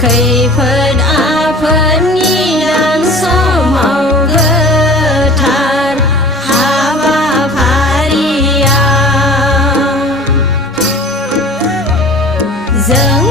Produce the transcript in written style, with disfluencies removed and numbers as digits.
Khayphật a Phật nhi đàn so màu gơ thàn ha ba phariya dâng